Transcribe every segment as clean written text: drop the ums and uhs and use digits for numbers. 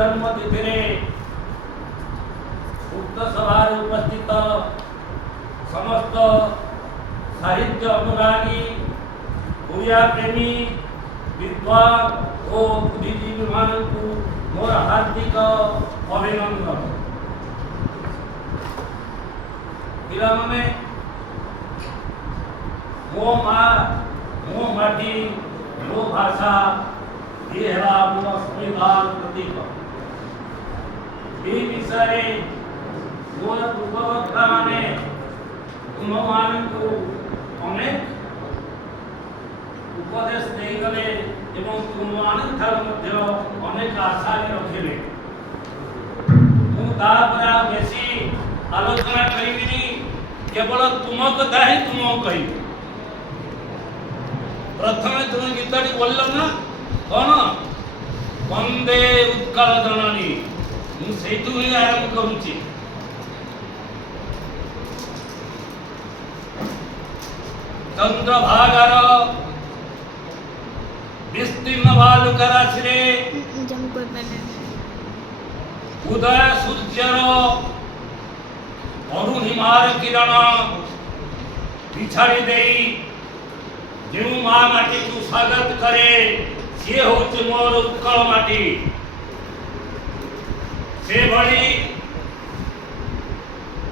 जन्मतिथि उक्त सभा उपस्थित समस्त साहित्य अनुरागी ओडिया प्रेमी विद्वान और बुद्धिजीवी मानू मोर हार्दिक अभिनंदन। पिलाने मो माँ मो माटी मो भाषा ये है मो संविधान प्रतीक। ये विषय मोर पूर्ववक्ता माने तुम मानू अनेक उपदेश देगले एवं तुम ठार अनेक आशा रखिले। मुझे बेसी आलोचना करी केवल तुम कथा ही तुम कह। प्रथम तुम गीतटी बोल ना कौन वंदे उत्कल जननी मुझे ही आरंभ करुच्ची। चंद्रभागार विस्तीर्ण बालुका राशि उदय सूर्यर अरुणिमार किरण पिछाड़ी दे जो माँ माटी को स्वागत करे सी हूँ मोर उत्कल माटी। से भली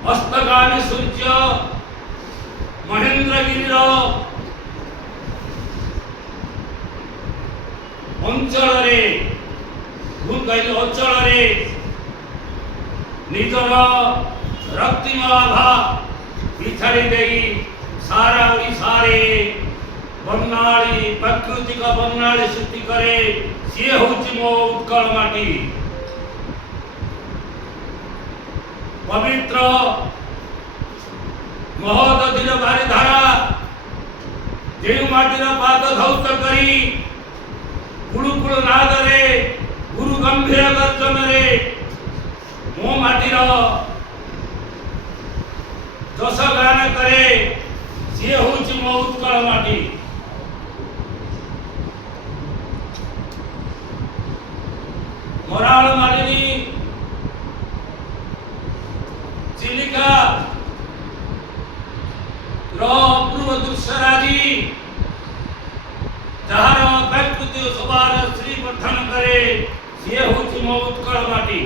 अस्तगामी सूर्य महेंद्रगिरी अंचल अंचल निजर रक्तिम आभा पिछाड़ी दे सारा ओडिशा बर्णाली प्राकृतिक बर्णाली सृष्टि करे सी हूँ मो उत्कल माटी। पवित्र महोदधिर बारिधारा जो माटीर पाद धौत करी कुड़ुकुड़ नाद रे गुरु गंभीर गर्जन रे मो माटीर जस गान करे सी हूँ मो उत्कल माटी। मराल मालिनी चिलिका अपूर्व दृश्यराजी जार प्राकृतिक सभार श्रीवर्धन करे सी हूँ मो उत्कल माटी।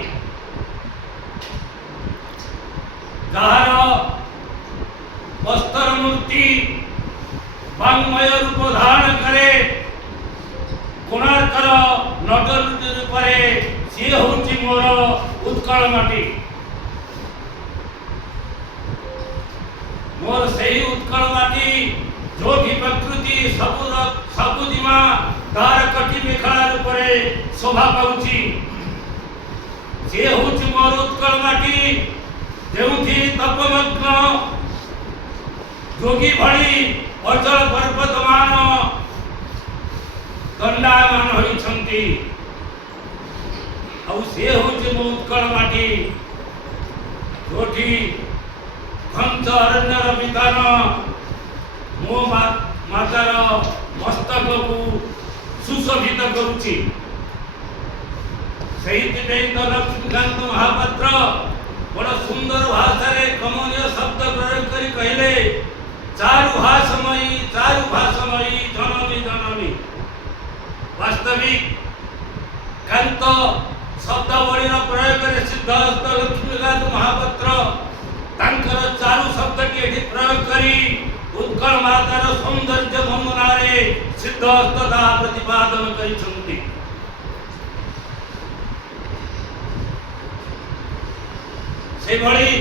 जार बस्तर मूर्ति वांगमय रूप धारण करे कोणार्कर नटरुचि रूपे सी हूँ मोर उत्कल माटी। मोर से उत्कल माटी जो प्रकृति सबुजिमा तार कटी मेखला रूपे शोभा पाउछि से हूँ मोर उत्कल माटी। जो तपमग्न जोगी भली अचल पर्वतमान दंडायमान होइछन्ति आउ से हूँ मो उत्कल माटी। जोठी घंच अरण्यर विधान मो मातार मस्तक को सुशोभित करुच्ची। तो लक्ष्मीकांत महापात्र बड़ा सुंदर भाषा रे कमनीय शब्द प्रयोग करी कहले चारुभाषमयी जननी जननी। वास्तविक कांत शब्द बड़ीर प्रयोग करे सिद्धहस्त लक्ष्मीकांत महापात्र तांकर चारु शब्द के प्रयोग करी उत्कल मातार सौंदर्य वंदना रे सिद्धहस्तता प्रतिपादन करिसंति। से भली